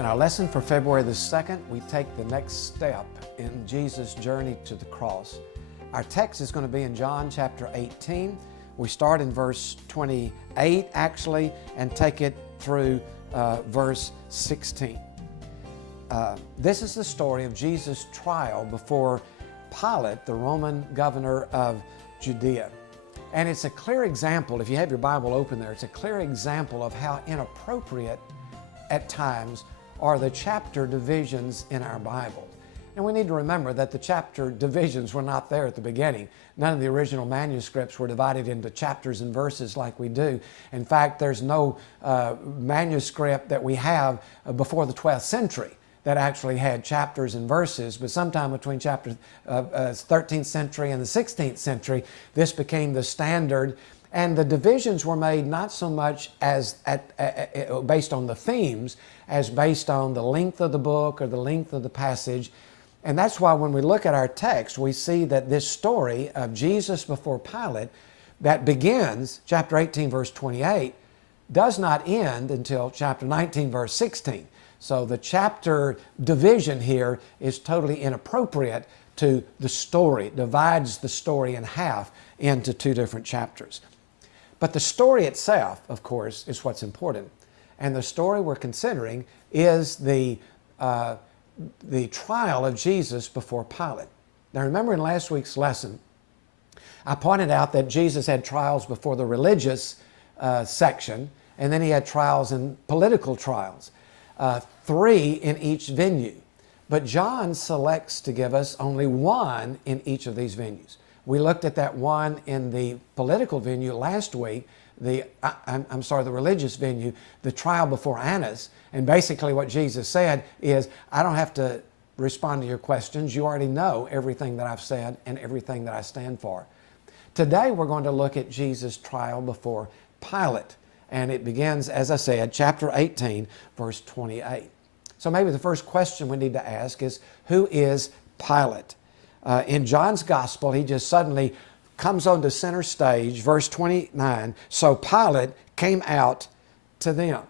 In our lesson for February the 2nd, we take the next step in Jesus' journey to the cross. Our text is going to be in John chapter 18. We start in verse 28 actually and take it through verse 16. This is the story of Jesus' trial before Pilate, the Roman governor of Judea. And it's a clear example, if you have your Bible open there, it's a clear example of how inappropriate at times are the chapter divisions in our Bible. And we need to remember that the chapter divisions were not there at the beginning. None of the original manuscripts were divided into chapters and verses like we do. In fact, there's no manuscript that we have before the 12th century that actually had chapters and verses, but sometime between chapter 13th century and the 16th century, this became the standard. And the divisions were made not so much as based on the themes as based on the length of the book or the length of the passage. And that's why when we look at our text, we see that this story of Jesus before Pilate that begins, chapter 18, verse 28, does not end until chapter 19, verse 16. So the chapter division here is totally inappropriate to the story. It divides the story in half into two different chapters. But the story itself, of course, is what's important. And the story we're considering is the trial of Jesus before Pilate. Now remember in last week's lesson, I pointed out that Jesus had trials before the religious section, and then he had trials and political trials. 3 in each venue. But John selects to give us only 1 in each of these venues. We looked at that one in the political venue last week, the religious venue, the trial before Annas. And basically what Jesus said is, I don't have to respond to your questions. You already know everything that I've said and everything that I stand for. Today we're going to look at Jesus' trial before Pilate. And it begins, as I said, chapter 18, verse 28. So maybe the first question we need to ask is, who is Pilate? In John's gospel, he just suddenly comes onto center stage, verse 29, so Pilate came out to them.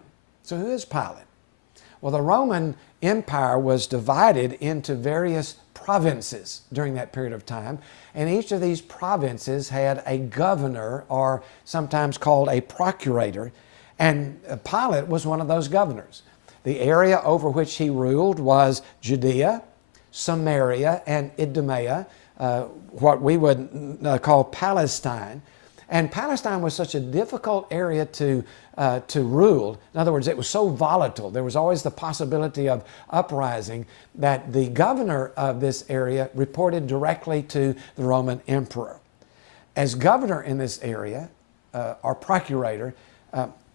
So who is Pilate? Well, the Roman Empire was divided into various provinces during that period of time, and each of these provinces had a governor, or sometimes called a procurator, and Pilate was one of those governors. The area over which he ruled was Judea, Samaria, and Idumea, what we would call Palestine. And Palestine was such a difficult area to rule. In other words, it was so volatile. There was always the possibility of uprising that the governor of this area reported directly to the Roman emperor. As governor in this area, or procurator,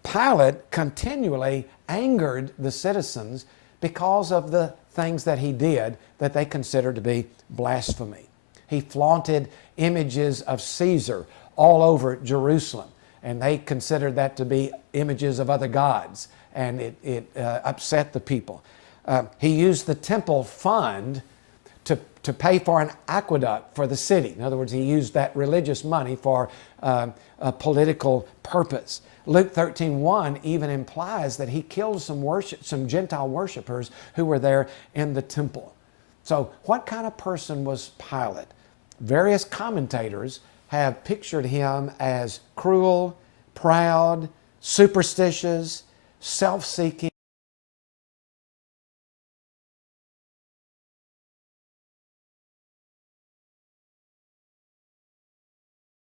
Pilate continually angered the citizens because of the things that he did that they considered to be blasphemy. He flaunted images of Caesar all over Jerusalem, and they considered that to be images of other gods, and it upset the people. He used the temple fund to pay for an aqueduct for the city. In other words, he used that religious money for a political purpose. Luke 13:1 even implies that he killed some Gentile worshipers who were there in the temple. So what kind of person was Pilate? Various commentators have pictured him as cruel, proud, superstitious, self-seeking,